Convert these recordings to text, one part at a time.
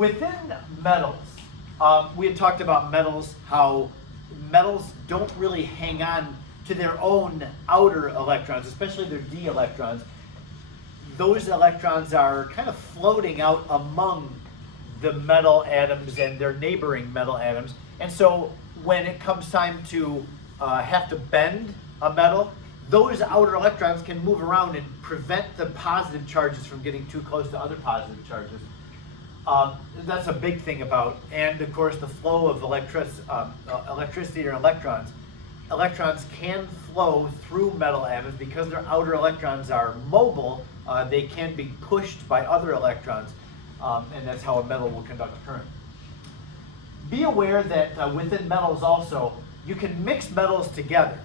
Within metals, we had talked about metals, how metals don't really hang on to their own outer electrons, especially their d electrons. Those electrons are kind of floating out among the metal atoms and their neighboring metal atoms. And so when it comes time to have to bend a metal, those outer electrons can move around and prevent the positive charges from getting too close to other positive charges. That's a big thing about, and of course the flow of electricity or electrons. Electrons can flow through metal atoms because their outer electrons are mobile. They can be pushed by other electrons, and that's how a metal will conduct current. Be aware that within metals also, you can mix metals together.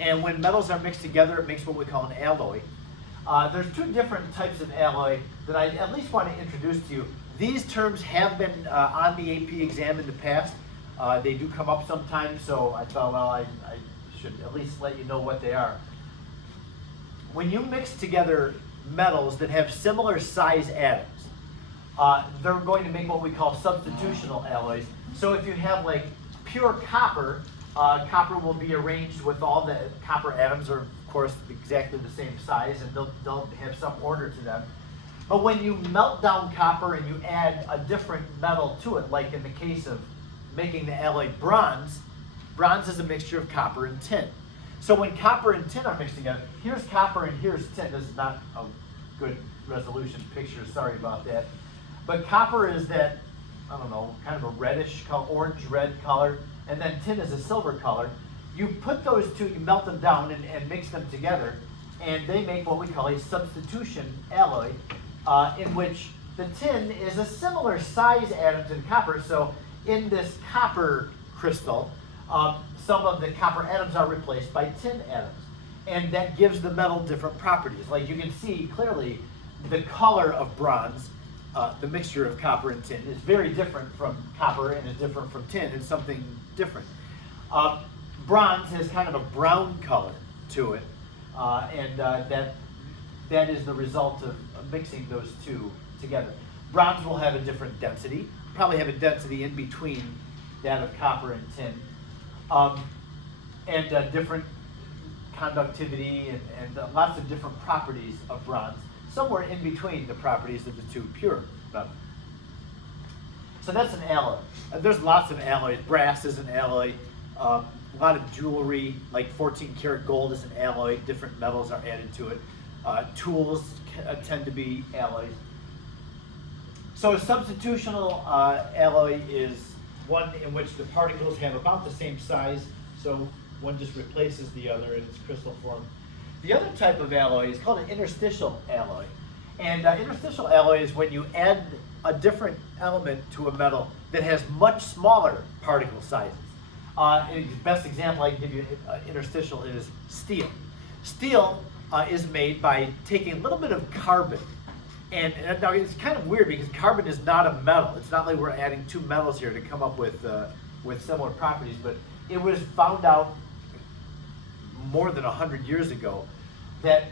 And when metals are mixed together, it makes what we call an alloy. There's two different types of alloy that I at least want to introduce to you. These terms have been on the AP exam in the past. They do come up sometimes, so I thought, well, I should at least let you know what they are. When you mix together metals that have similar size atoms, they're going to make what we call substitutional alloys. So if you have like pure copper, copper will be arranged with all the copper atoms are, of course, exactly the same size, and they'll have some order to them. But when you melt down copper and you add a different metal to it, like in the case of making the alloy bronze, bronze is a mixture of copper and tin. So when copper and tin are mixed together, here's copper and here's tin. This is not a good resolution picture, sorry about that. But copper is that, I don't know, kind of a reddish color, orange-red color, and then tin is a silver color. You put those two, you melt them down and mix them together, and they make what we call a substitution alloy, in which the tin is a similar size atom to the copper. So in this copper crystal, some of the copper atoms are replaced by tin atoms. And that gives the metal different properties. Like you can see clearly the color of bronze, the mixture of copper and tin, is very different from copper and is different from tin. It's something different. Bronze has kind of a brown color to it, and that is the result of mixing those two together. Bronze will have a different density, probably have a density in between that of copper and tin, and different conductivity and lots of different properties of bronze, somewhere in between the properties of the two pure metals. So that's an alloy. There's lots of alloys. Brass is an alloy. A lot of jewelry, like 14 karat gold is an alloy. Different metals are added to it. Tools tend to be alloys. So a substitutional alloy is one in which the particles have about the same size, so one just replaces the other in its crystal form. The other type of alloy is called an interstitial alloy. And interstitial alloy is when you add a different element to a metal that has much smaller particle sizes. The best example I can give you interstitial is steel. Steel is made by taking a little bit of carbon. And now it's kind of weird because carbon is not a metal. It's not like we're adding two metals here to come up with similar properties, but it was found out more than 100 years ago that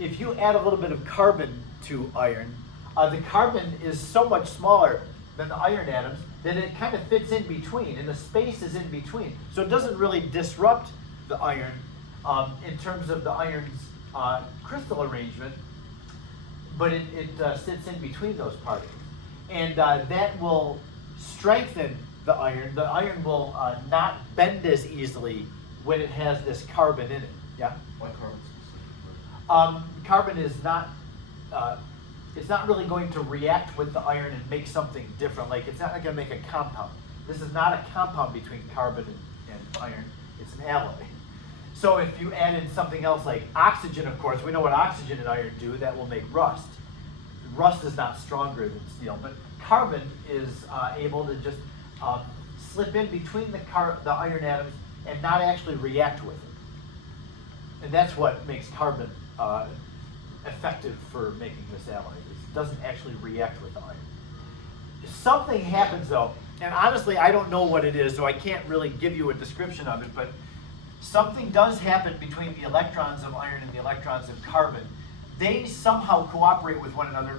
if you add a little bit of carbon to iron, the carbon is so much smaller than the iron atoms that it kind of fits in between, and the space is in between. So it doesn't really disrupt the iron in terms of the iron's crystal arrangement, but it sits in between those particles. And that will strengthen the iron. The iron will not bend as easily when it has this carbon in it. Yeah? Why carbon specifically? Carbon is not, it's not really going to react with the iron and make something different. Like it's not going to make a compound. This is not a compound between carbon and iron. It's an alloy. So if you add in something else like oxygen, of course, we know what oxygen and iron do, that will make rust. Rust is not stronger than steel, but carbon is able to just slip in between the iron atoms and not actually react with it. And that's what makes carbon effective for making this alloy. It doesn't actually react with iron. Something happens though, and honestly I don't know what it is, so I can't really give you a description of it, but something does happen between the electrons of iron and the electrons of carbon. They somehow cooperate with one another,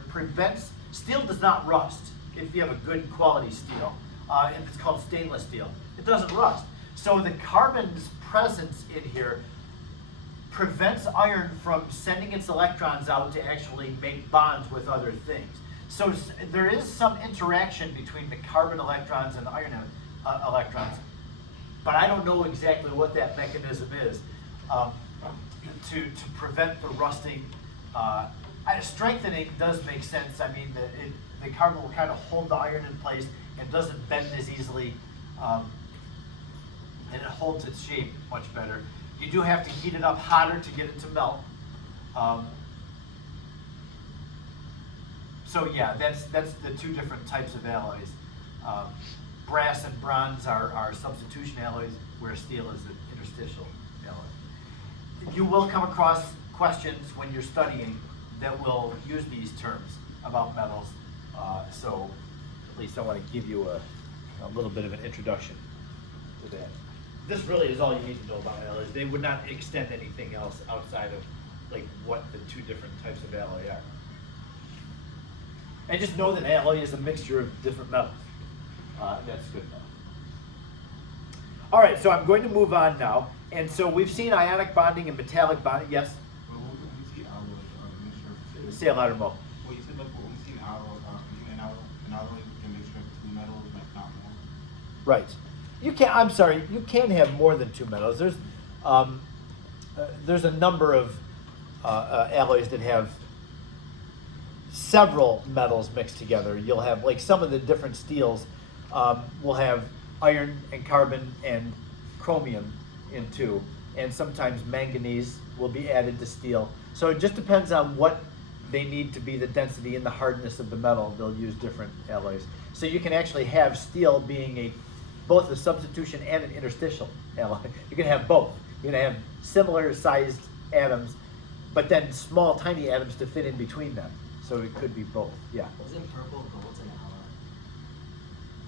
steel does not rust. if you have a good quality steel, and it's called stainless steel, it doesn't rust. So the carbon's presence in here prevents iron from sending its electrons out to actually make bonds with other things. So there is some interaction between the carbon electrons and the iron electrons, but I don't know exactly what that mechanism is to prevent the rusting. Strengthening does make sense. I mean, the carbon will kind of hold the iron in place and doesn't bend as easily, and it holds its shape much better. You do have to heat it up hotter to get it to melt. So yeah, that's the two different types of alloys. Brass and bronze are substitution alloys, where steel is an interstitial alloy. You will come across questions when you're studying that will use these terms about metals. So at least I want to give you a little bit of an introduction to that. This really is all you need to know about alloys. They would not extend anything else outside of like what the two different types of alloy are. And just know that alloy is a mixture of different metals. That's good enough. All right, so I'm going to move on now. And so we've seen ionic bonding and metallic bonding. Yes? Well, what we see alloy, Say it louder, Mo. well, you said like what we see in alloy can mixture of two metals, like not more. Right. I'm sorry, you can have more than two metals. There's a number of alloys that have several metals mixed together. You'll have, like some of the different steels will have iron and carbon and chromium in two, and sometimes manganese will be added to steel. So it just depends on what they need to be the density and the hardness of the metal. They'll use different alloys. So you can actually have steel being both a substitution and an interstitial alloy. You can have both. You can have similar sized atoms, but then small, tiny atoms to fit in between them. So it could be both, yeah. Isn't purple gold an alloy?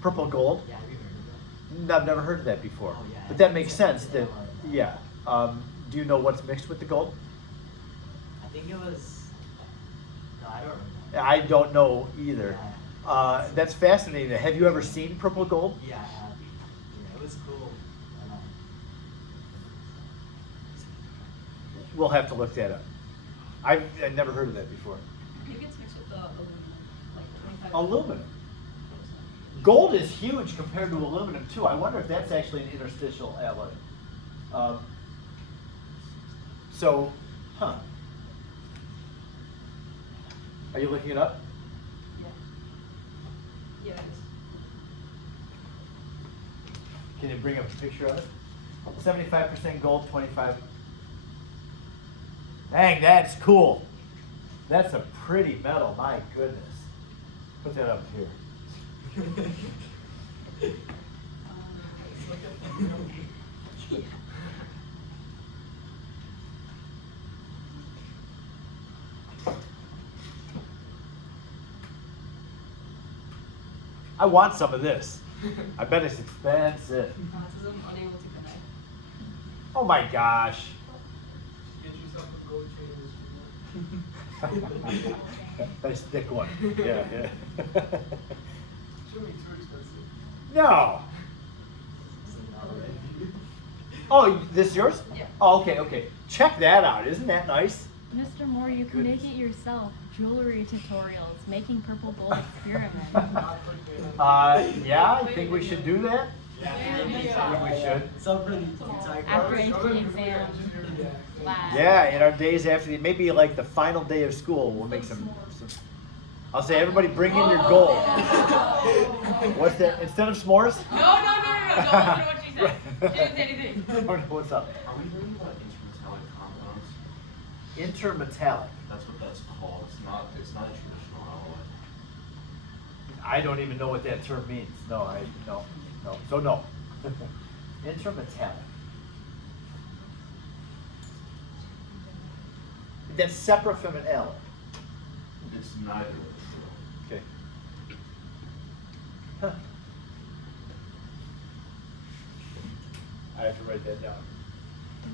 Purple gold? Yeah, have you heard of that? I've never heard of that before. Oh, yeah, But that makes it's sense an that, alloy. yeah. Do you know what's mixed with the gold? I think it was. No, I don't remember. I don't know either. Yeah. That's fascinating. Have you ever seen purple gold? Yeah, I have. Yeah, it was cool. We'll have to look that up. I've never heard of that before. It gets mixed with the aluminum, like 25. Aluminum. Gold is huge compared to aluminum too. I wonder if that's actually an interstitial alloy. So, huh. Are you looking it up? Yeah. Yeah, it is. Can you bring up a picture of it? 75% gold, 25. Dang, that's cool. That's a pretty metal, my goodness. Put that up here. I want some of this. I bet it's expensive. Autism, unable to connect. Oh my gosh. Get yourself a gold chain. Nice thick one. Yeah, yeah. Shouldn't be too expensive. No. Oh, this is yours? Yeah. Oh, okay, okay. Check that out. Isn't that nice? Mr. Moore, you can make it yourself. Jewelry tutorials, making purple gold experiment. Yeah, I think we should do that. I think we should. So for the entire After course? AP exam, lab. Yeah, in our days after, maybe like the final day of school, we'll make some I'll say, everybody bring in your gold. What's that? Instead of s'mores? No, don't listen to what she said. She didn't say anything. What's up? Are we learning about intermetallic compounds? Intermetallic. That's what that's called. It's not a traditional alloy. I don't even know what that term means. No. So no. Intermetallic. That's separate from an alloy. It's neither. Okay. Huh. I have to write that down.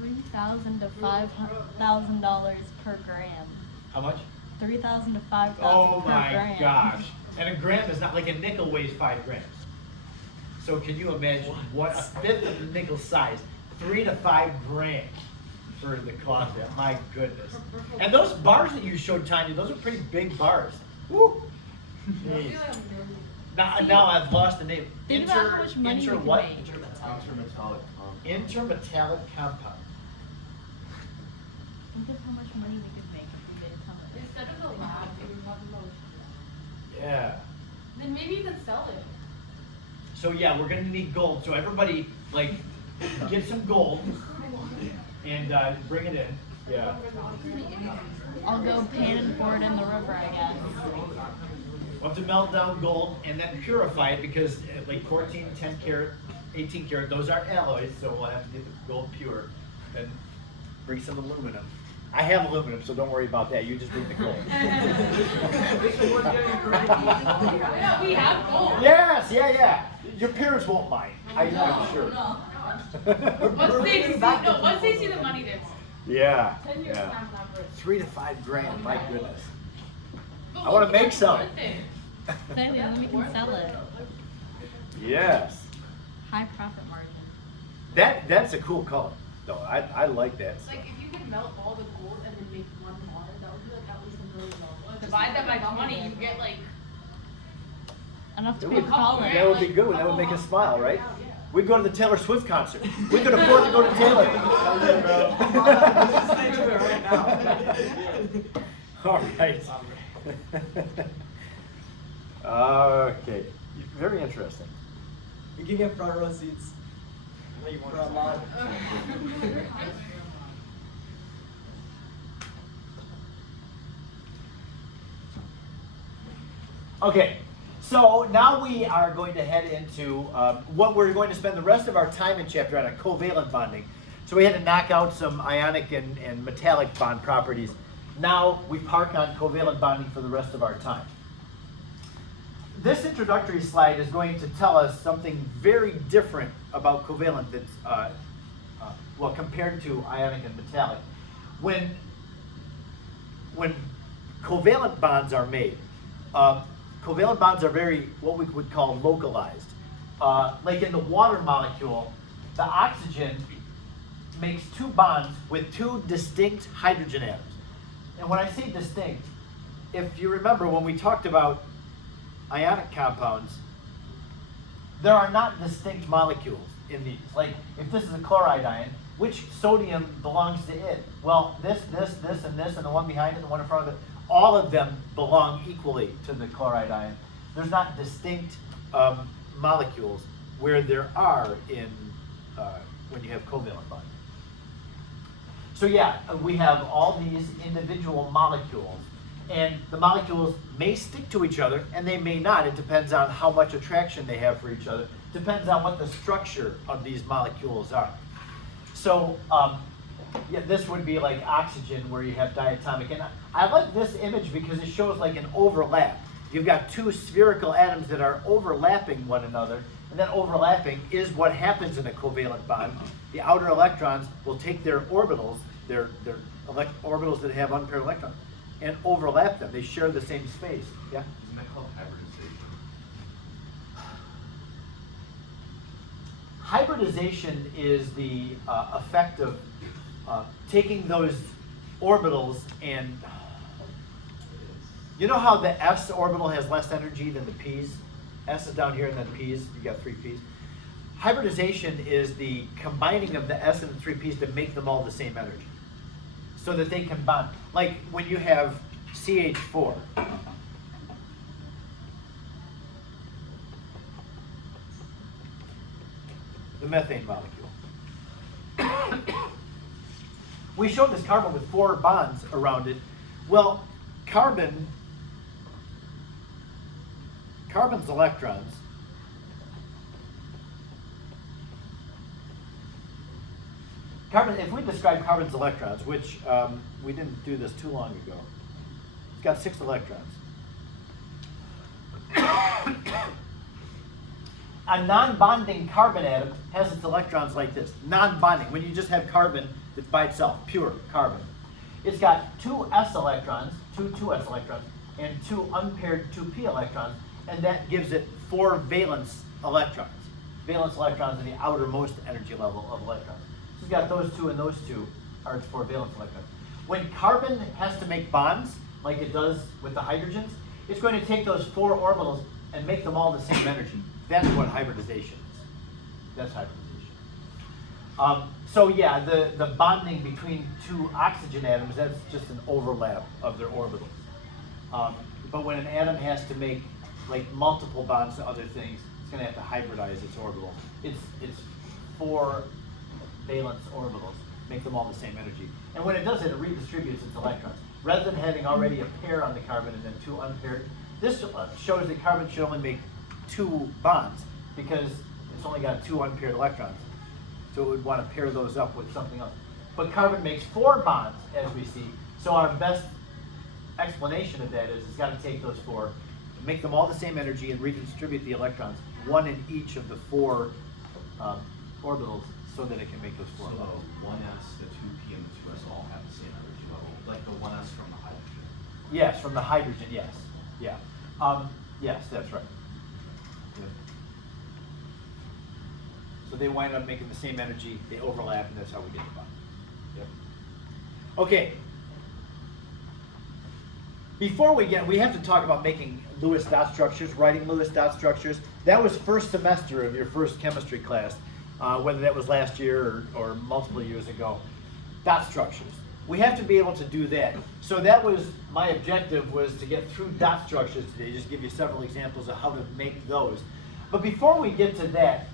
$3,000 to $5,000 per gram. How much? $3,000 to $5,000 Oh per my gram. gosh. And a gram is not like a nickel weighs 5 grams. So can you imagine what a fifth of the nickel size, 3 to 5 grams for the cost of that? My goodness. And those bars that you showed, Tanya, those are pretty big bars. Woo! Jeez. Now I've lost the name. Think about how much money inter we can what? make. Intermetallic. Intermetallic compound. Think of how much money we could make if we made pellets. Instead of the lab, we would have motion. Yeah. Then maybe you could sell it. So yeah, we're gonna need gold. So everybody, like, get some gold and bring it in. Yeah. I'll go pan and pour it in the river, I guess. We'll have to melt down gold and then purify it because like 14, 10 karat, 18 karat, those are alloys, so we'll have to get the gold pure and bring some aluminum. I have aluminum, so don't worry about that. You just bring the gold. Yeah, we have gold. Yes, yeah. Your parents won't mind. I'm sure. Once they see the money, they won't. Yeah. 10 years time, not worth it. 3 to 5 grand, my goodness. But I wanna look, make it's some. worth it. Exactly, then we can sell it. Yes. High profit margin. That's a cool color, though. I like that. Like if you could melt all the gold and then make one bar, that would be like at least $1 million. Divide that by 20, you get like, Enough to It be would- a collar. That would be good. That would make us smile, right? We'd go to the Taylor Swift concert. We could afford to go to Taylor. All right. Okay. Very interesting. You can get front row seats. For a lot. Okay, so now we are going to head into what we're going to spend the rest of our time in chapter on, covalent bonding. So we had to knock out some ionic and metallic bond properties. Now we park on covalent bonding for the rest of our time. This introductory slide is going to tell us something very different about covalent that's, well, compared to ionic and metallic. When covalent bonds are made, covalent bonds are very, what we would call localized. Like in the water molecule, the oxygen makes 2 bonds with 2 distinct hydrogen atoms. And when I say distinct, if you remember when we talked about ionic compounds, there are not distinct molecules in these. Like if this is a chloride ion, which sodium belongs to it? Well, this, and this, and the one behind it, and the one in front of it, all of them belong equally to the chloride ion. There's not distinct molecules where there are in when you have covalent bonding. So yeah, we have all these individual molecules, and the molecules may stick to each other, and they may not. It depends on how much attraction they have for each other. Depends on what the structure of these molecules are. So yeah, this would be like oxygen where you have diatomic. And I like this image because it shows like an overlap. You've got 2 spherical atoms that are overlapping one another, and that overlapping is what happens in a covalent bond. The outer electrons will take their orbitals, their orbitals that have unpaired electrons, and overlap them. They share the same space. Yeah? Isn't that called hybridization? Hybridization is the effect of taking those orbitals and, you know how the S orbital has less energy than the P's? S is down here and then P's, you got 3 P's. Hybridization is the combining of the S and the 3 P's to make them all the same energy, so that they can bond. Like when you have CH4, the methane molecule. We showed this carbon with 4 bonds around it. Well, carbon's electrons if we describe carbon's electrons, which we didn't do this too long ago, it's got 6 electrons. A non-bonding carbon atom has its electrons like this. Non-bonding, when you just have carbon that's by itself, pure carbon. It's got 2 s electrons, two 2s electrons, and 2 unpaired 2p electrons, and that gives it 4 valence electrons. Valence electrons are the outermost energy level of electrons. So you've got those 2 and those 2 are its 4 valence electrons. When carbon has to make bonds, like it does with the hydrogens, it's going to take those 4 orbitals and make them all the same energy. That's what hybridization is. That's hybridization. So yeah, the bonding between 2 oxygen atoms, that's just an overlap of their orbitals. But when an atom has to make like multiple bonds to other things, it's going to have to hybridize its orbital. It's 4 valence orbitals, make them all the same energy. And when it does it, it redistributes its electrons. Rather than having already a pair on the carbon and then 2 unpaired, this shows that carbon should only make 2 bonds because it's only got 2 unpaired electrons. So it would want to pair those up with something else. But carbon makes 4 bonds, as we see. So our best explanation of that is it's got to take those 4, make them all the same energy, and redistribute the electrons, 1 in each of the 4 orbitals, so that it can make those 4 So bonds. the 1s, the 2p, and the 2s all have the same energy level, like the 1s from the hydrogen. Yes, from the hydrogen, yes. Yeah. Yes, that's right. Yep. So they wind up making the same energy, they overlap, and that's how we get the bond. Yep. Okay. Before we have to talk about making Lewis dot structures, writing Lewis dot structures. That was first semester of your first chemistry class, whether that was last year or multiple years ago. Dot structures. We have to be able to do that. So that was my objective, was to get through dot structures today, just give you several examples of how to make those. But before we get to that,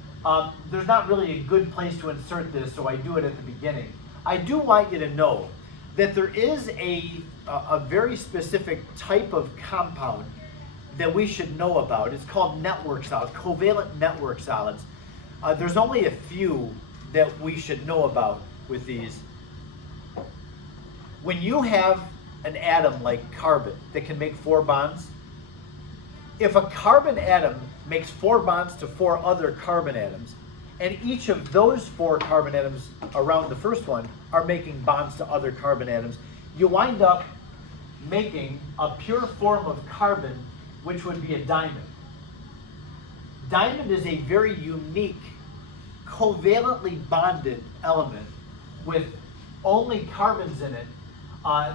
there's not really a good place to insert this, so I do it at the beginning. I do want you to know that there is a very specific type of compound that we should know about. It's called network solids, covalent network solids. There's only a few that we should know about with these. When you have an atom like carbon that can make 4 bonds, if a carbon atom makes 4 bonds to 4 other carbon atoms, and each of those 4 carbon atoms around the first one are making bonds to other carbon atoms, you wind up making a pure form of carbon, which would be a diamond. Diamond is a very unique, covalently bonded element with only carbons in it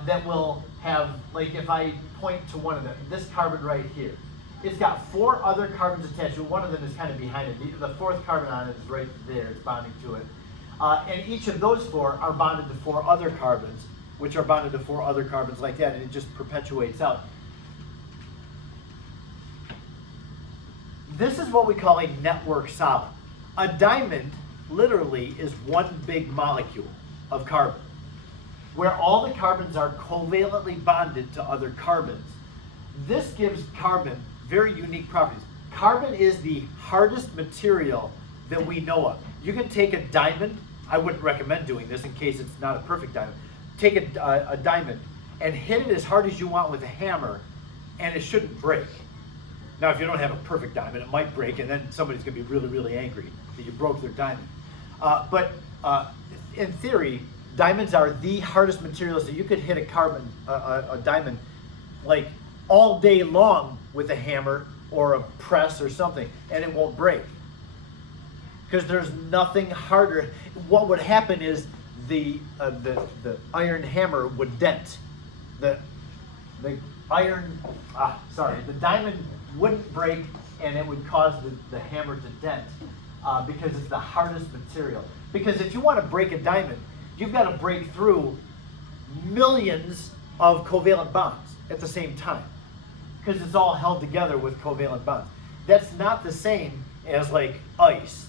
that will have, like if I point to one of them, this carbon right here, it's got 4 other carbons attached to it. One of them is kind of behind it. The 4th carbon on it is right there, it's bonding to it. And each of those 4 are bonded to 4 other carbons, which are bonded to 4 other carbons like that, and it just perpetuates out. This is what we call a network solid. A diamond literally is one big molecule of carbon, where all the carbons are covalently bonded to other carbons. This gives carbon very unique properties. Carbon is the hardest material that we know of. You can take a diamond, I wouldn't recommend doing this in case it's not a perfect diamond. Take a diamond and hit it as hard as you want with a hammer, and it shouldn't break. Now, if you don't have a perfect diamond, it might break, and then somebody's gonna be really, really angry that you broke their diamond. But in theory, diamonds are the hardest materials that you could hit a diamond like all day long with a hammer or a press or something, and it won't break. Because there's nothing harder. What would happen is the iron hammer would dent. The diamond wouldn't break, and it would cause the hammer to dent because it's the hardest material. Because if you want to break a diamond, you've got to break through millions of covalent bonds at the same time, because it's all held together with covalent bonds. That's not the same as like ice.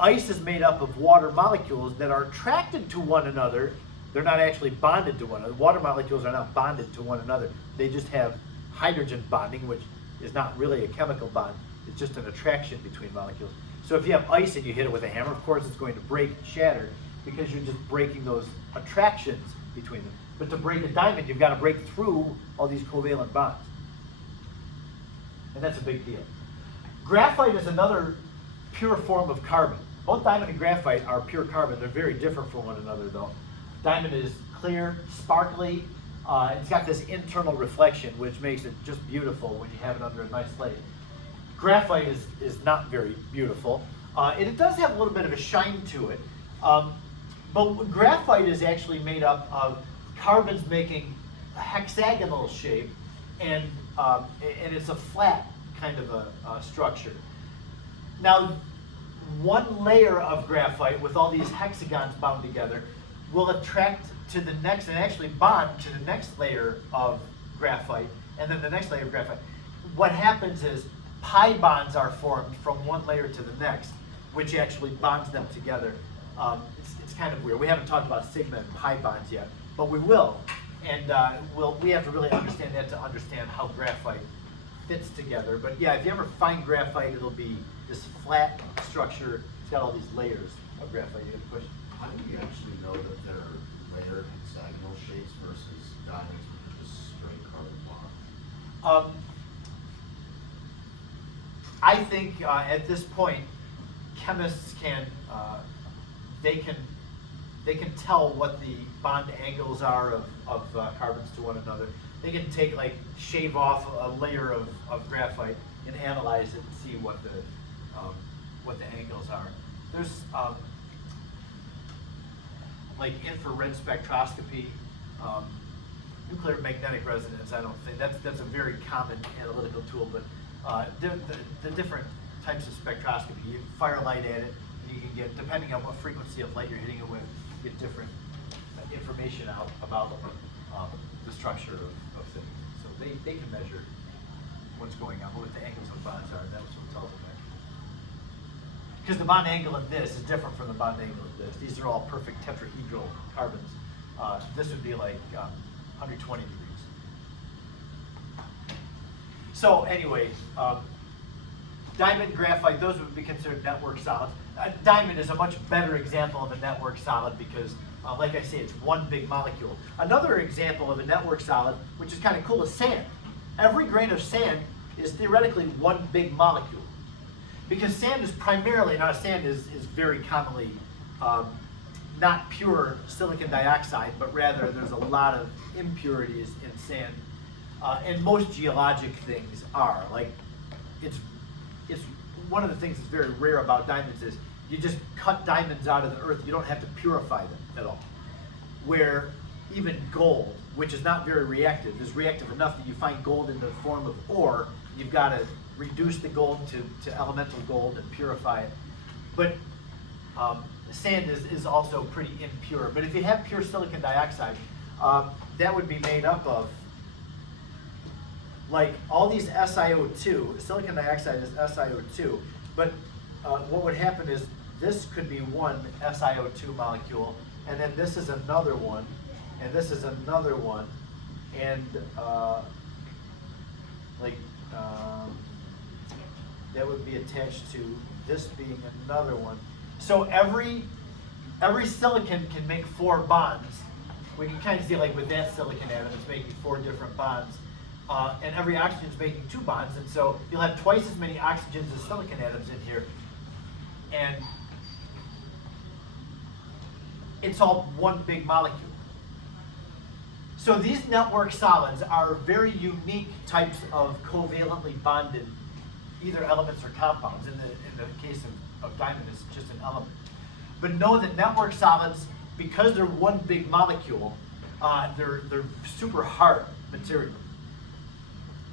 Ice is made up of water molecules that are attracted to one another. They're not actually bonded to one another. Water molecules are not bonded to one another. They just have hydrogen bonding, which is not really a chemical bond. It's just an attraction between molecules. So if you have ice and you hit it with a hammer, of course it's going to break, shatter, because you're just breaking those attractions between them. But to break a diamond, you've got to break through all these covalent bonds. And that's a big deal. Graphite is another pure form of carbon. Both diamond and graphite are pure carbon. They're very different from one another, though. Diamond is clear, sparkly, It's got this internal reflection, which makes it just beautiful when you have it under a nice light. Graphite is not very beautiful. And it does have a little bit of a shine to it. But graphite is actually made up of carbons making a hexagonal shape, and it's a flat kind of a structure. Now, one layer of graphite with all these hexagons bound together will attract to the next and actually bond to the next layer of graphite, and then the next layer of graphite. What happens is pi bonds are formed from one layer to the next, which actually bonds them together. It's kind of weird. We haven't talked about sigma and pi bonds yet, but we will. And we have to really understand that to understand how graphite fits together. But yeah, if you ever find graphite, it'll be this flat structure. It's got all these layers of graphite. You have to push. How do we actually know that they're layered hexagonal shapes versus diamonds which are just straight carbon bonds? I think at this point, chemists they can tell what the bond angles are of carbons to one another. They can take shave off a layer of graphite and analyze it and see what the angles are. There's like infrared spectroscopy, nuclear magnetic resonance. I don't think that's a very common analytical tool, but the different types of spectroscopy, you fire light at it, and you can get, depending on what frequency of light you're hitting it with, you get different information out about the structure of things. So they can measure what's going on, what the angles of bonds are, and that's what tells them. Because the bond angle of this is different from the bond angle of this. These are all perfect tetrahedral carbons. This would be like 120 degrees. So anyway, diamond, graphite, those would be considered network solids. Diamond is a much better example of a network solid because, like I say, it's one big molecule. Another example of a network solid, which is kind of cool, is sand. Every grain of sand is theoretically one big molecule. Because sand is primarily, now sand is very commonly not pure silicon dioxide, but rather there's a lot of impurities in sand. And most geologic things are. Like, it's one of the things that's very rare about diamonds is you just cut diamonds out of the earth, you don't have to purify them at all. Where even gold, which is not very reactive, is reactive enough that you find gold in the form of ore, you've got to reduce the gold to elemental gold and purify it. But sand is also pretty impure. But if you have pure silicon dioxide, that would be made up of like all these SiO2. Silicon dioxide is SiO2, but what would happen is this could be one SiO2 molecule, and then this is another one, and this is another one, and that would be attached to this being another one. So every silicon can make 4 bonds. We can kind of see like with that silicon atom, it's making 4 different bonds. And every oxygen is making 2 bonds, and so you'll have twice as many oxygens as silicon atoms in here. And it's all one big molecule. So these network solids are very unique types of covalently bonded either elements or compounds. In the case of diamond, it's just an element. But know that network solids, because they're one big molecule, they're super hard material.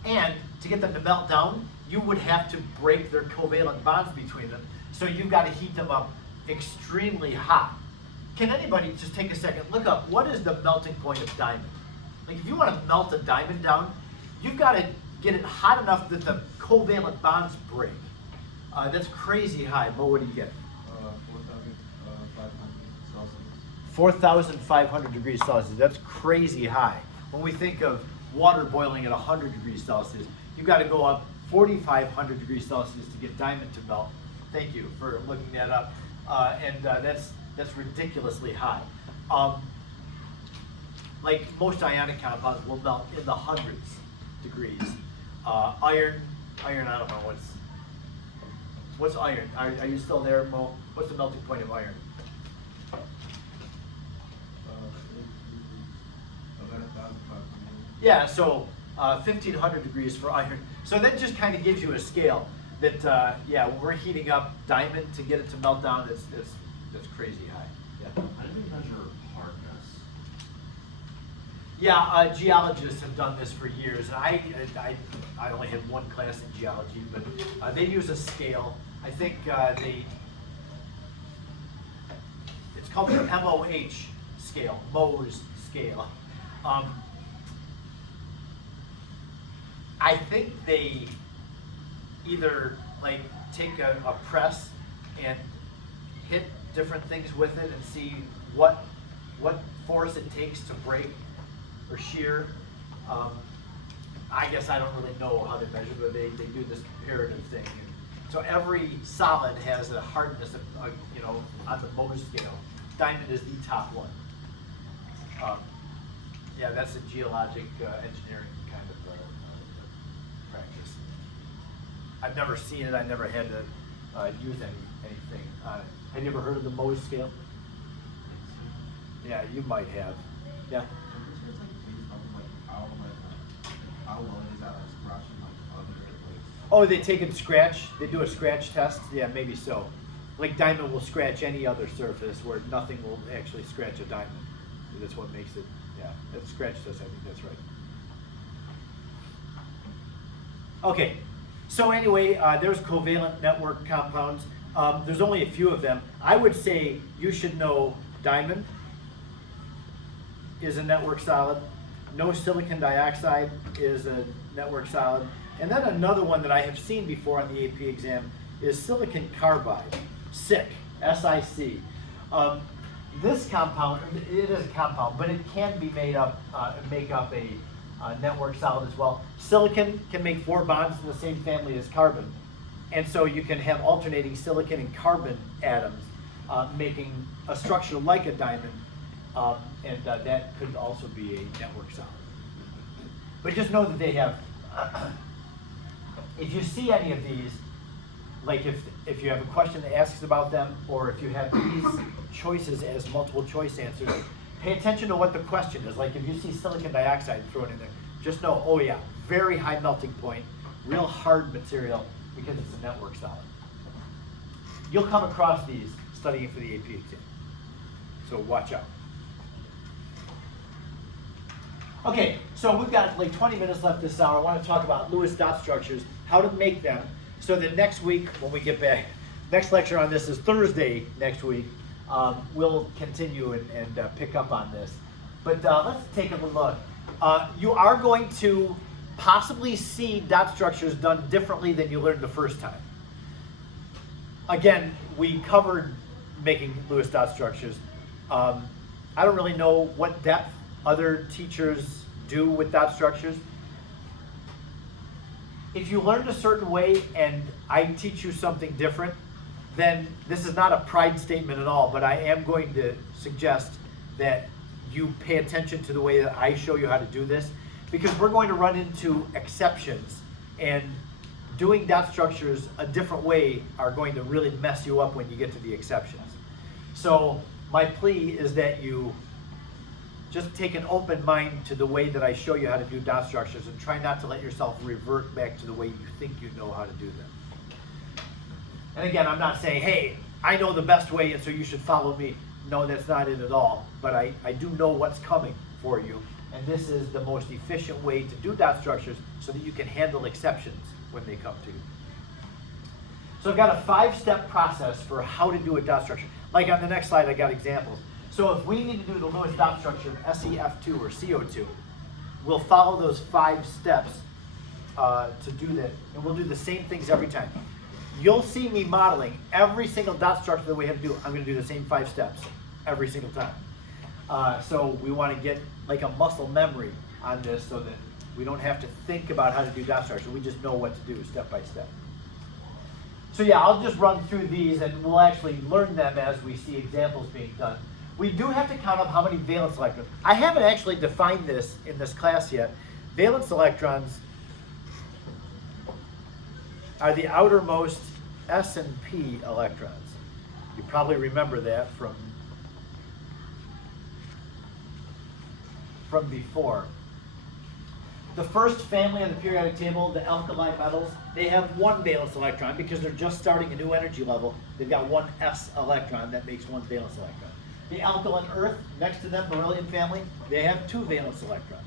And to get them to melt down, you would have to break their covalent bonds between them. So you've got to heat them up extremely hot. Can anybody just take a second, look up, what is the melting point of diamond? Like if you want to melt a diamond down, you've got to get it hot enough that the covalent bonds break. That's crazy high. Mo, what do you get? 4,500 Celsius. 4,500 degrees Celsius. That's crazy high. When we think of water boiling at 100 degrees Celsius, you've got to go up 4,500 degrees Celsius to get diamond to melt. Thank you for looking that up. And that's ridiculously high. Like most ionic compounds will melt in the hundreds degrees. Iron, I don't know what's iron. Are you still there, Mo? What's the melting point of iron? About 1,000. plus. Yeah, so 1500 degrees for iron. So that just kind of gives you a scale that, yeah, when we're heating up diamond to get it to melt down, it's crazy high. Yeah. How do they measure hardness? Yeah, geologists have done this for years. And I only had one class in geology, but they use a scale. I think it's called the MOH scale, Mohs scale. I think they either like take a press and hit different things with it and see what force it takes to break or shear. I guess I don't really know how they measure, but they do this comparative thing. So every solid has a hardness of, you know, on the Mohs scale. Diamond is the top one. Yeah, that's a geologic engineering kind of practice. I've never seen it. I never had to use anything. Have you ever heard of the Mohs scale? Yeah, you might have. Yeah. I'm pretty sure it's like based off of like how well it is at like scratching like other places. Oh, they take and scratch? They do a scratch test? Yeah, maybe so. Like diamond will scratch any other surface where nothing will actually scratch a diamond. That's what makes it, yeah, that scratch test, I think that's right. Okay, so anyway, there's covalent network compounds. There's only a few of them. I would say you should know diamond is a network solid. No silicon dioxide is a network solid. And then another one that I have seen before on the AP exam is silicon carbide, SiC, S-I-C. This compound, it is a compound, but it can be made up, make up a network solid as well. Silicon can make 4 bonds in the same family as carbon. And so you can have alternating silicon and carbon atoms making a structure like a diamond. And that could also be a network solid. But just know that they have, if you see any of these, like if you have a question that asks about them, or if you have these choices as multiple choice answers, pay attention to what the question is. Like if you see silicon dioxide thrown in there, just know, oh yeah, very high melting point, real hard material, because it's a network solid. You'll come across these studying for the AP exam, so watch out. Okay, so we've got like 20 minutes left this hour. I want to talk about Lewis dot structures, how to make them, so that next week when we get back, next lecture on this is Thursday next week, we'll continue and pick up on this. But let's take a look. You are going to possibly see dot structures done differently than you learned the first time. Again, we covered making Lewis dot structures. I don't really know what depth other teachers do with dot structures. If you learned a certain way and I teach you something different, then this is not a pride statement at all, but I am going to suggest that you pay attention to the way that I show you how to do this, because we're going to run into exceptions, and doing dot structures a different way are going to really mess you up when you get to the exceptions. So my plea is that you just take an open mind to the way that I show you how to do dot structures, and try not to let yourself revert back to the way you think you know how to do them. And again, I'm not saying, hey, I know the best way and so you should follow me. No, that's not it at all. But I do know what's coming for you. And this is the most efficient way to do dot structures so that you can handle exceptions when they come to you. So I've got a 5-step process for how to do a dot structure. Like on the next slide, I got examples. So if we need to do the Lewis dot structure of SeF2 or CO2, we'll follow those 5 steps to do that. And we'll do the same things every time. You'll see me modeling every single dot structure that we have to do. I'm going to do the same 5 steps every single time. So we want to get like a muscle memory on this so that we don't have to think about how to do dot structure. We just know what to do step by step. So yeah, I'll just run through these and we'll actually learn them as we see examples being done. We do have to count up how many valence electrons. I haven't actually defined this in this class yet. Valence electrons are the outermost S and P electrons. You probably remember that from before. The first family on the periodic table, the alkali metals, they have one valence electron because they're just starting a new energy level. They've got one s electron that makes one valence electron. The alkaline earth, next to them, beryllium family, they have two valence electrons.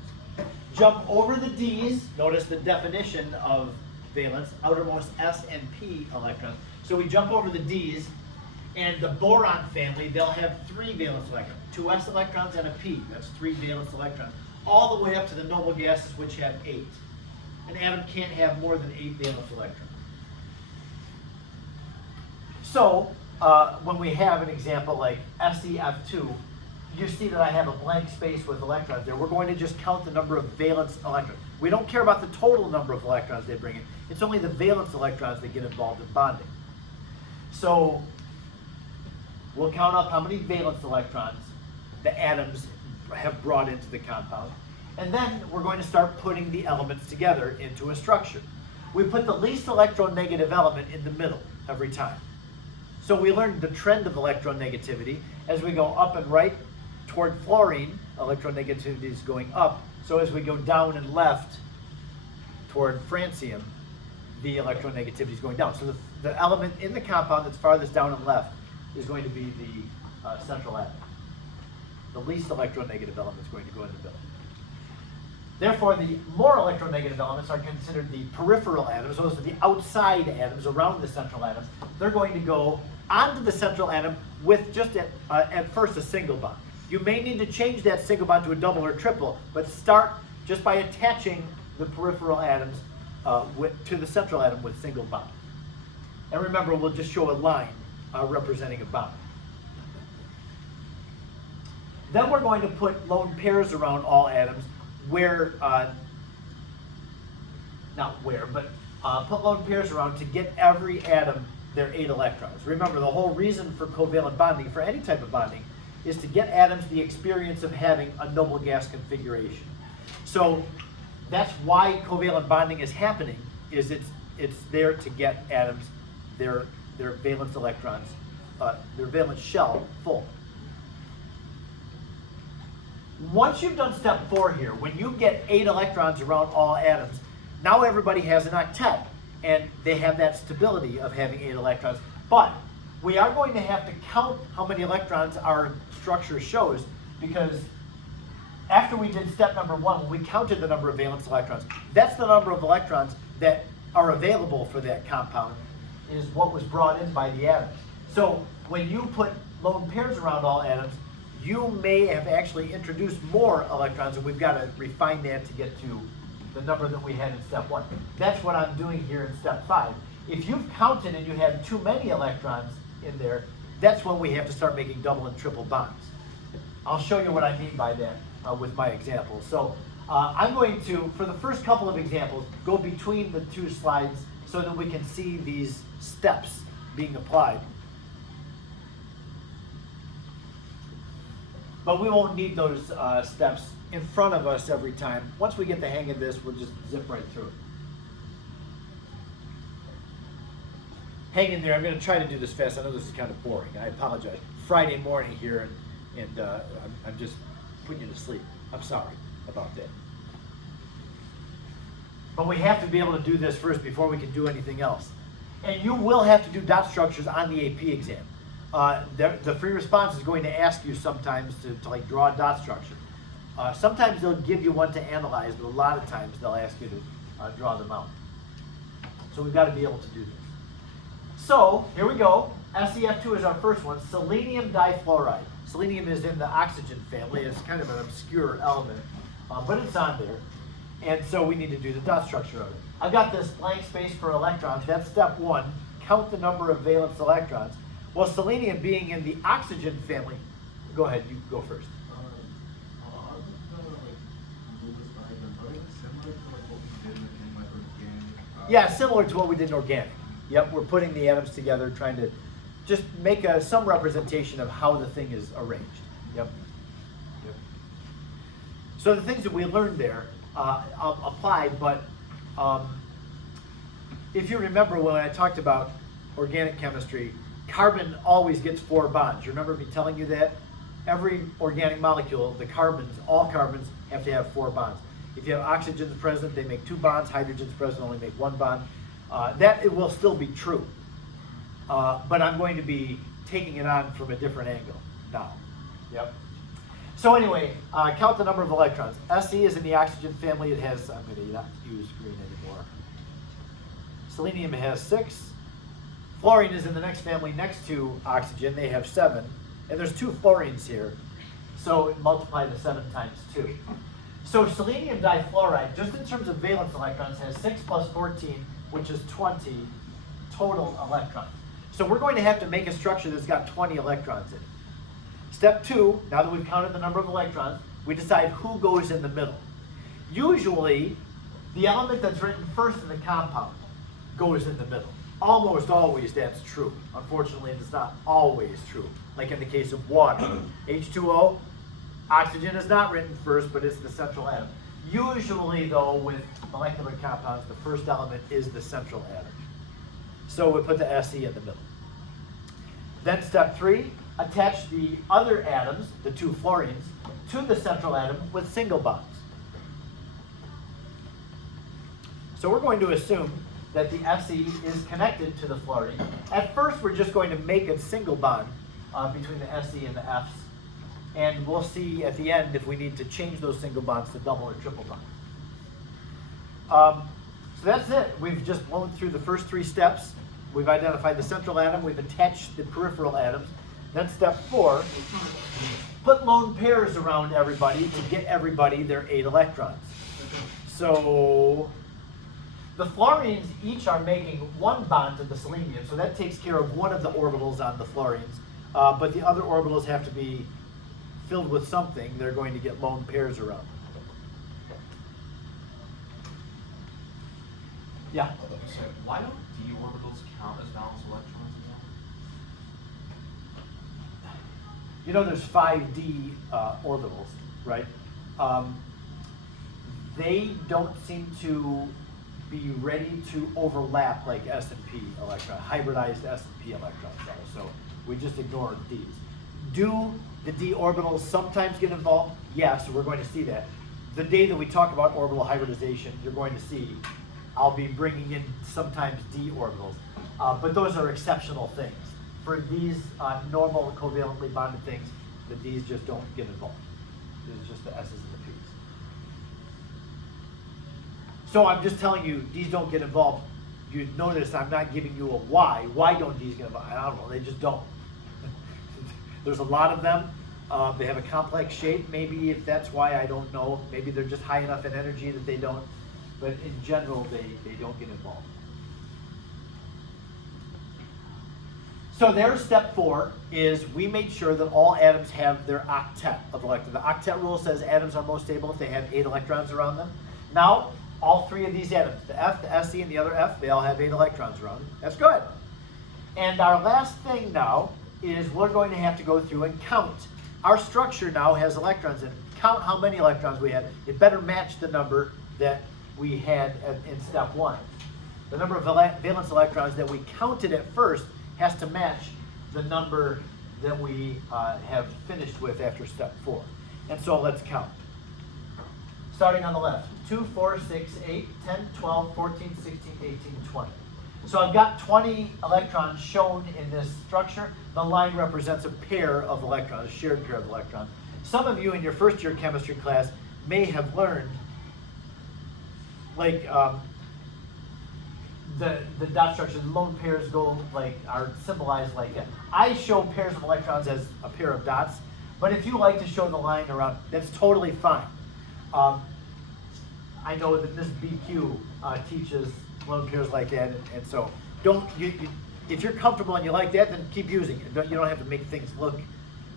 Jump over the Ds, notice the definition of valence, outermost s and p electrons. So we jump over the Ds, and the boron family, they'll have three valence electrons, two s electrons and a p. That's three valence electrons, all the way up to the noble gases, which have 8. An atom can't have more than 8 valence electrons. So, when we have an example like SeF2, you see that I have a blank space with electrons there. We're going to just count the number of valence electrons. We don't care about the total number of electrons they bring in. It's only the valence electrons that get involved in bonding. So, we'll count up how many valence electrons the atoms have brought into the compound. And then we're going to start putting the elements together into a structure. We put the least electronegative element in the middle every time. So we learned the trend of electronegativity. As we go up and right toward fluorine, electronegativity is going up. So as we go down and left toward francium, the electronegativity is going down. So the element in the compound that's farthest down and left is going to be the central atom. The least electronegative element is going to go in the middle. Therefore, the more electronegative elements are considered the peripheral atoms. Those are the outside atoms around the central atom. They're going to go onto the central atom with just at first a single bond. You may need to change that single bond to a double or triple, but start just by attaching the peripheral atoms to the central atom with single bond. And remember, we'll just show a line representing a bond. Then we're going to put lone pairs around all atoms where, put lone pairs around to get every atom their 8 electrons. Remember, the whole reason for covalent bonding, for any type of bonding, is to get atoms the experience of having a noble gas configuration. So that's why covalent bonding is happening, is it's there to get atoms their valence electrons, their valence shell full. Once you've done step 4 here, when you get 8 electrons around all atoms, now everybody has an octet, and they have that stability of having 8 electrons. But we are going to have to count how many electrons our structure shows, because after we did step number 1, when we counted the number of valence electrons, that's the number of electrons that are available for that compound, is what was brought in by the atoms. So when you put lone pairs around all atoms, you may have actually introduced more electrons, and we've got to refine that to get to the number that we had in step 1. That's what I'm doing here in step 5. If you've counted and you have too many electrons in there, that's when we have to start making double and triple bonds. I'll show you what I mean by that with my examples. So I'm going to, for the first couple of examples, go between the 2 slides so that we can see these steps being applied. But we won't need those steps in front of us every time. Once we get the hang of this, we'll just zip right through it. Hang in there. I'm going to try to do this fast. I know this is kind of boring. I apologize. Friday morning here, and I'm just putting you to sleep. I'm sorry about that. But we have to be able to do this first before we can do anything else. And you will have to do dot structures on the AP exam. The free response is going to ask you sometimes to like draw a dot structure. Sometimes they'll give you one to analyze, but a lot of times they'll ask you to draw them out. So we've got to be able to do this. So here we go. SeF2 is our first one. Selenium difluoride. Selenium is in the oxygen family. It's kind of an obscure element, but it's on there. And so we need to do the dot structure of it. I've got this blank space for electrons. That's step 1. Count the number of valence electrons. Well, selenium being in the oxygen family, go ahead, you go first. Yeah, similar to what we did in organic. Yep, we're putting the atoms together, trying to just make some representation of how the thing is arranged. Yep. So the things that we learned there apply, but if you remember when I talked about organic chemistry, carbon always gets 4 bonds. You remember me telling you that? Every organic molecule, the carbons, all carbons have to have 4 bonds. If you have oxygens present, they make 2 bonds. Hydrogens present only make 1 bond. That it will still be true. But I'm going to be taking it on from a different angle now. Yep. So anyway, count the number of electrons. Se is in the oxygen family. It has, I'm going to not use green anymore. Selenium has 6. Fluorine is in the next family next to oxygen. They have 7. And there's 2 fluorines here. So multiply the 7 times 2. So selenium difluoride, just in terms of valence electrons, has 6 plus 14, which is 20 total electrons. So we're going to have to make a structure that's got 20 electrons in it. Step 2, now that we've counted the number of electrons, we decide who goes in the middle. Usually, the element that's written first in the compound goes in the middle. Almost always that's true. Unfortunately, it's not always true. Like in the case of water. H2O, oxygen is not written first, but it's the central atom. Usually, though, with molecular compounds, the first element is the central atom. So we put the Se in the middle. Then step 3, attach the other atoms, the 2 fluorines, to the central atom with single bonds. So we're going to assume that the Se is connected to the fluorine. At first, we're just going to make a single bond between the Se and the Fs. And we'll see at the end if we need to change those single bonds to double or triple bonds. So that's it. We've just blown through the first 3 steps. We've identified the central atom. We've attached the peripheral atoms. Then step 4, put lone pairs around everybody to get everybody their 8 electrons. So the fluorines each are making 1 bond to the selenium, so that takes care of one of the orbitals on the fluorines. But the other orbitals have to be filled with something. They're going to get lone pairs around. Yeah? So why don't d orbitals count as valence electrons as well? You know there's 5d orbitals, right? They don't seem to be ready to overlap like S and P electrons, hybridized S and P electrons are. So we just ignore D's. Do the d orbitals sometimes get involved? Yes, we're going to see that. The day that we talk about orbital hybridization, you're going to see I'll be bringing in sometimes d orbitals, but those are exceptional things. For these normal covalently bonded things, the d's just don't get involved. It's just the s's and the p's. So I'm just telling you, these don't get involved. You notice I'm not giving you a why. Why don't these get involved? I don't know, they just don't. There's a lot of them. They have a complex shape. Maybe if that's why, I don't know. Maybe they're just high enough in energy that they don't. But in general, they don't get involved. So there's step 4, is we made sure that all atoms have their octet of electrons. The octet rule says atoms are most stable if they have 8 electrons around them. Now, all 3 of these atoms, the F, the Se, and the other F, they all have 8 electrons around them. That's good. And our last thing now is we're going to have to go through and count. Our structure now has electrons in it. Count how many electrons we have. It better match the number that we had in step 1. The number of valence electrons that we counted at first has to match the number that we have finished with after step 4. And so let's count. Starting on the left, 2, 4, 6, 8, 10, 12, 14, 16, 18, 20. So I've got 20 electrons shown in this structure. The line represents a pair of electrons, a shared pair of electrons. Some of you in your first year chemistry class may have learned like the dot structure, the lone pairs are symbolized like that. I show pairs of electrons as a pair of dots, but if you like to show the line around, that's totally fine. I know that Ms. BQ teaches lone pairs like that, and so if you're comfortable and you like that, then keep using it. You don't have to make things look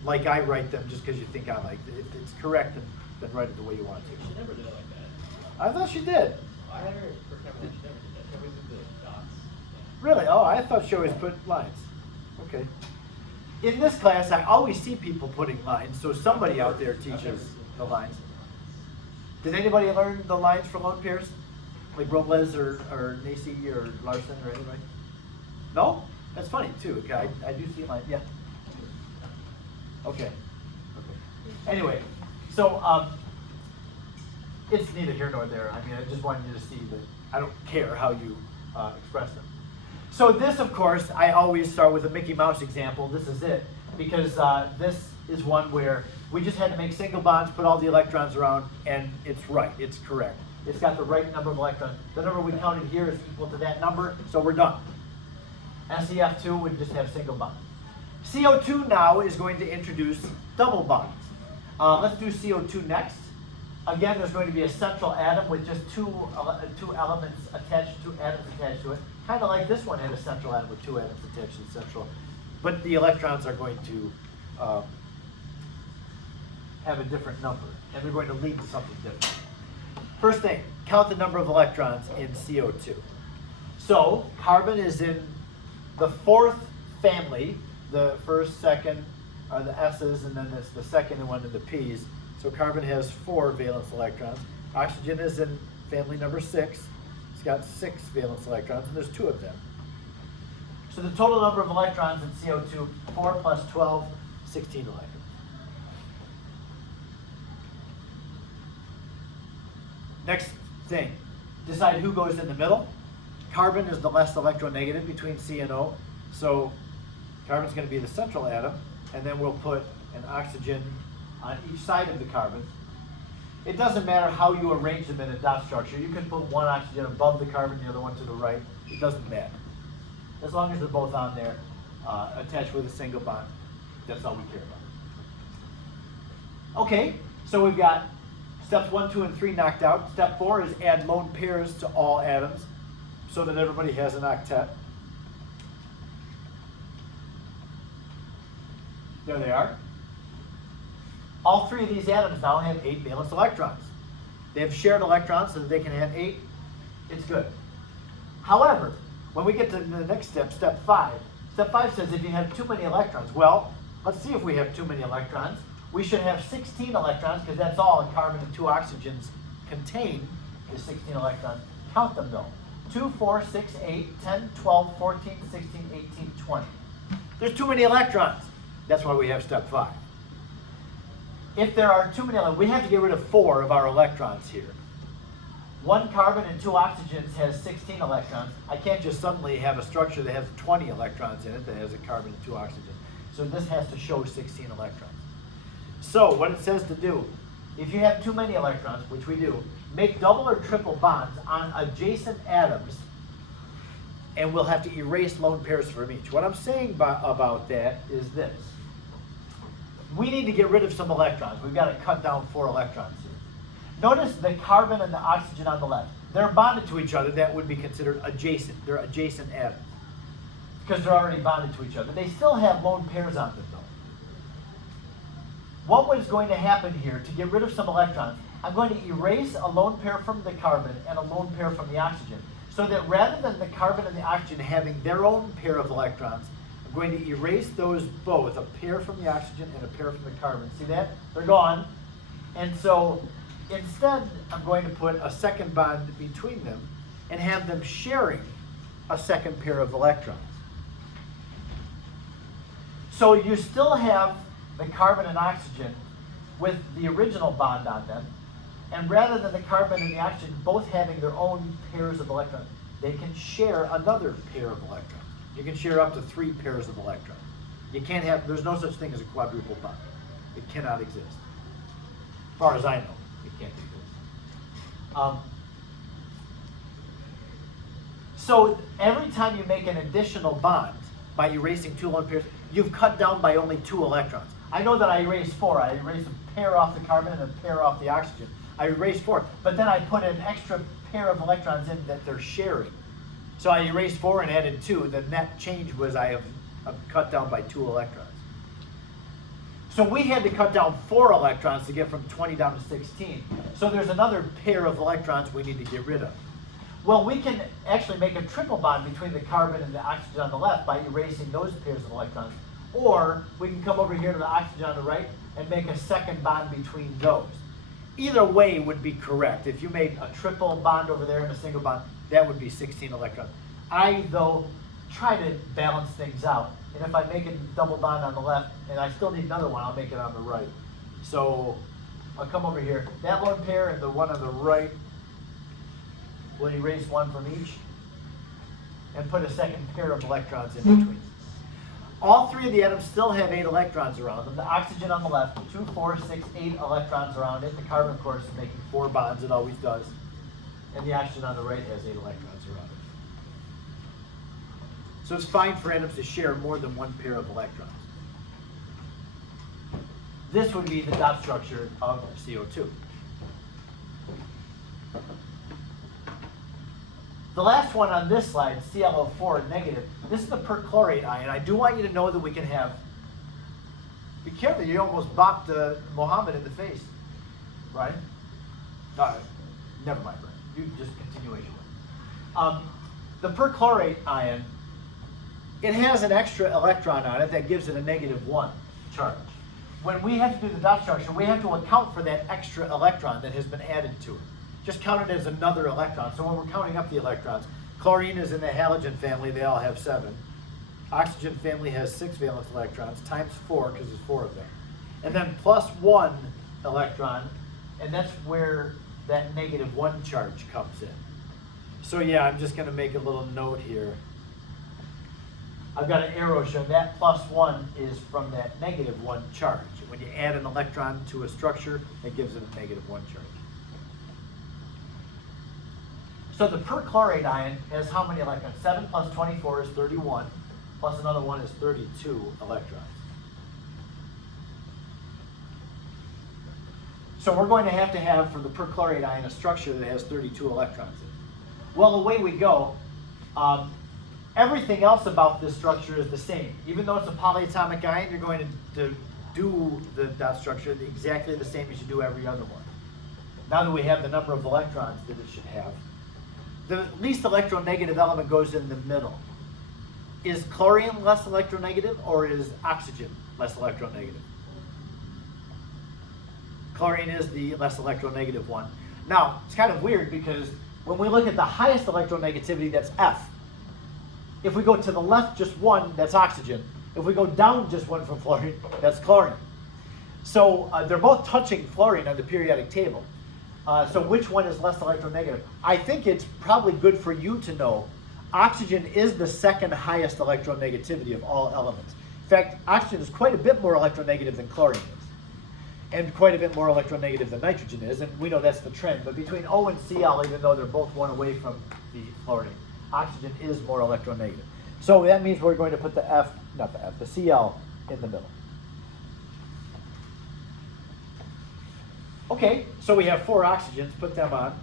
like I write them just because you think I like it. If it's correct, then write it the way you want to. She never did it like that. I thought she did. I had her for chemistry, she never did that. She always did the dots. Really? Oh, I thought she always put lines. Okay. In this class, I always see people putting lines, so somebody out there teaches the lines. Did anybody learn the lines for lone pairs? Like Robles or Nacy or Larson or anybody? No? That's funny too. Okay, I do see lines. Yeah. Okay. Anyway, so it's neither here nor there. I mean, I just wanted you to see that I don't care how you express them. So this, of course, I always start with a Mickey Mouse example. This is it, because this is one where we just had to make single bonds, put all the electrons around, and it's right, it's correct. It's got the right number of electrons. The number we counted here is equal to that number, so we're done. SEF2 would just have single bonds. CO2 now is going to introduce double bonds. Let's do CO2 next. Again, there's going to be a central atom with just two atoms attached to it. Kind of like this one had a central atom with two atoms attached to the central. But the electrons are going to have a different number, and they're going to lead to something different. First thing, count the number of electrons in CO2. So carbon is in the fourth family. The first, second are the S's, and then there's the second one in the P's. So carbon has 4 valence electrons. Oxygen is in family number 6. It's got 6 valence electrons, and there's 2 of them. So the total number of electrons in CO2, 4 plus 12, 16 electrons. Next thing, decide who goes in the middle. Carbon is the less electronegative between C and O. So carbon's going to be the central atom, and then we'll put an oxygen on each side of the carbon. It doesn't matter how you arrange them in a dot structure. You can put one oxygen above the carbon, the other one to the right. It doesn't matter. As long as they're both on there, attached with a single bond. That's all we care about. Okay, so we've got steps 1, 2, and 3 knocked out. Step 4 is add lone pairs to all atoms so that everybody has an octet. There they are. All 3 of these atoms now have 8 valence electrons. They have shared electrons so that they can have 8. It's good. However, when we get to the next step, step 5 says if you have too many electrons, well, let's see if we have too many electrons. We should have 16 electrons, because that's all a carbon and 2 oxygens contain is 16 electrons. Count them though. 2, 4, 6, 8, 10, 12, 14, 16, 18, 20. There's too many electrons. That's why we have step 5. If there are too many electrons, we have to get rid of 4 of our electrons here. 1 carbon and 2 oxygens has 16 electrons. I can't just suddenly have a structure that has 20 electrons in it that has a carbon and 2 oxygens. So this has to show 16 electrons. So what it says to do, if you have too many electrons, which we do, make double or triple bonds on adjacent atoms, and we'll have to erase lone pairs from each. What I'm saying about that is this. We need to get rid of some electrons. We've got to cut down 4 electrons here. Notice the carbon and the oxygen on the left. They're bonded to each other. That would be considered adjacent. They're adjacent atoms because they're already bonded to each other. They still have lone pairs on them though. What was going to happen here to get rid of some electrons, I'm going to erase a lone pair from the carbon and a lone pair from the oxygen, so that rather than the carbon and the oxygen having their own pair of electrons, I'm going to erase those both, a pair from the oxygen and a pair from the carbon. See that? They're gone. And so instead, I'm going to put a second bond between them and have them sharing a second pair of electrons. So you still have the carbon and oxygen with the original bond on them, and rather than the carbon and the oxygen both having their own pairs of electrons, they can share another pair of electrons. You can share up to 3 pairs of electrons. You can't have, there's no such thing as a quadruple bond. It cannot exist. As far as I know, it can't exist. So every time you make an additional bond by erasing 2 lone pairs, you've cut down by only 2 electrons. I know that I erased 4. I erased a pair off the carbon and a pair off the oxygen. I erased 4, but then I put an extra pair of electrons in that they're sharing. So I erased 4 and added 2. The net change was I have cut down by 2 electrons. So we had to cut down 4 electrons to get from 20 down to 16. So there's another pair of electrons we need to get rid of. Well, we can actually make a triple bond between the carbon and the oxygen on the left by erasing those pairs of electrons. Or we can come over here to the oxygen on the right and make a second bond between those. Either way would be correct. If you made a triple bond over there and a single bond, that would be 16 electrons. I, though, try to balance things out. And if I make a double bond on the left and I still need another one, I'll make it on the right. So I'll come over here. That lone pair and the one on the right, we'll erase one from each and put a second pair of electrons in between. All three of the atoms still have 8 electrons around them. The oxygen on the left, 2, 4, 6, 8 electrons around it. The carbon, of course, is making 4 bonds. It always does. And the oxygen on the right has 8 electrons around it. So it's fine for atoms to share more than one pair of electrons. This would be the dot structure of CO2. The last one on this slide, ClO4 negative, this is the perchlorate ion. I do want you to know that we can have, be careful, you almost bopped Mohammed in the face, right? Never mind, Brian. You just continuation. The perchlorate ion, it has an extra electron on it that gives it a -1 charge. When we have to do the dot structure, we have to account for that extra electron that has been added to it. Just count it as another electron. So when we're counting up the electrons, chlorine is in the halogen family, they all have 7. Oxygen family has 6 valence electrons, times 4, because there's 4 of them. And then plus 1 electron, and that's where that -1 charge comes in. So yeah, I'm just gonna make a little note here. I've got an arrow showing that plus 1 is from that -1 charge. When you add an electron to a structure, it gives it a -1 charge. So the perchlorate ion has how many electrons? 7 plus 24 is 31, plus another 1 is 32 electrons. So we're going to have for the perchlorate ion a structure that has 32 electrons in it. Well, away we go. Everything else about this structure is the same. Even though it's a polyatomic ion, you're going to do the dot structure exactly the same as you do every other one. Now that we have the number of electrons that it should have, the least electronegative element goes in the middle. Is chlorine less electronegative or is oxygen less electronegative? Chlorine is the less electronegative one. Now, it's kind of weird because when we look at the highest electronegativity, that's F. If we go to the left just 1, that's oxygen. If we go down just 1 from fluorine, that's chlorine. So they're both touching fluorine on the periodic table. So which one is less electronegative? I think it's probably good for you to know oxygen is the second highest electronegativity of all elements. In fact, oxygen is quite a bit more electronegative than chlorine is, and quite a bit more electronegative than nitrogen is, and we know that's the trend. But between O and Cl, even though they're both 1 away from the fluorine, oxygen is more electronegative. So that means we're going to put the Cl in the middle. Okay, so we have 4 oxygens, put them on.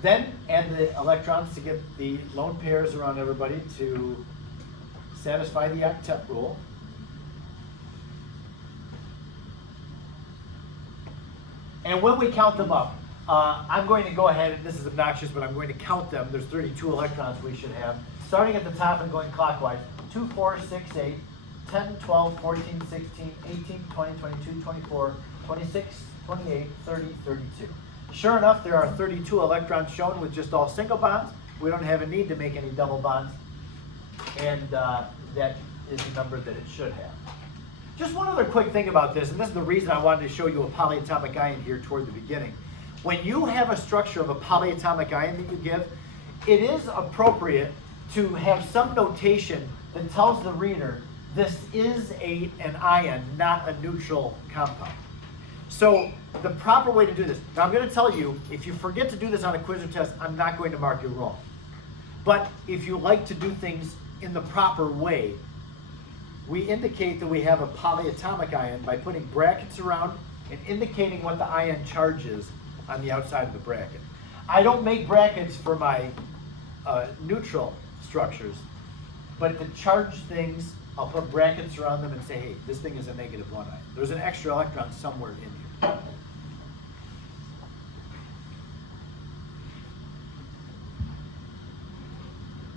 Then add the electrons to get the lone pairs around everybody to satisfy the octet rule. And when we count them up, I'm going to go ahead, and this is obnoxious, but I'm going to count them. There's 32 electrons we should have. Starting at the top and going clockwise, 2, 4, 6, 8, 10, 12, 14, 16, 18, 20, 22, 24, 26, 28, 30, 32. Sure enough, there are 32 electrons shown with just all single bonds. We don't have a need to make any double bonds. And that is the number that it should have. Just one other quick thing about this, and this is the reason I wanted to show you a polyatomic ion here toward the beginning. When you have a structure of a polyatomic ion that you give, it is appropriate to have some notation that tells the reader this is an ion, not a neutral compound. So the proper way to do this, now I'm going to tell you, if you forget to do this on a quiz or test, I'm not going to mark you wrong. But if you like to do things in the proper way, we indicate that we have a polyatomic ion by putting brackets around and indicating what the ion charge is on the outside of the bracket. I don't make brackets for my neutral structures, but to charge things, I'll put brackets around them and say, hey, this thing is a -1 ion. There's an extra electron somewhere in here.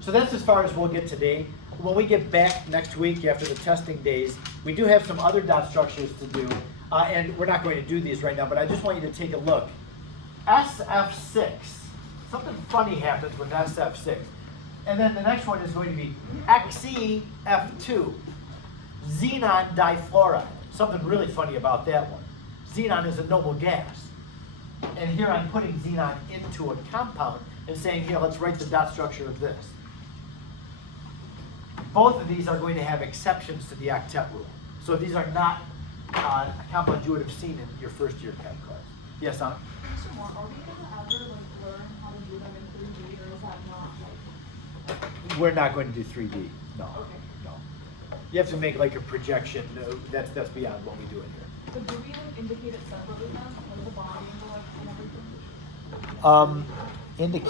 So that's as far as we'll get today. When we get back next week after the testing days, we do have some other dot structures to do, and we're not going to do these right now, but I just want you to take a look. SF6, something funny happens with SF6. And then the next one is going to be XeF2. Xenon difluoride. Something really funny about that one. Xenon is a noble gas. And here I'm putting xenon into a compound and saying, here, let's write the dot structure of this. Both of these are going to have exceptions to the octet rule. So these are not a compound you would have seen in your first year chem class. Yes, Anna? Mr. Moore, are we gonna ever like learn how to do them in 3D, or is that not like? We're not going to do 3D, no. Okay. No. You have to make like a projection. No, that's beyond what we do in here. But do we like indicate it separately then, like the body and the like and everything? Indicate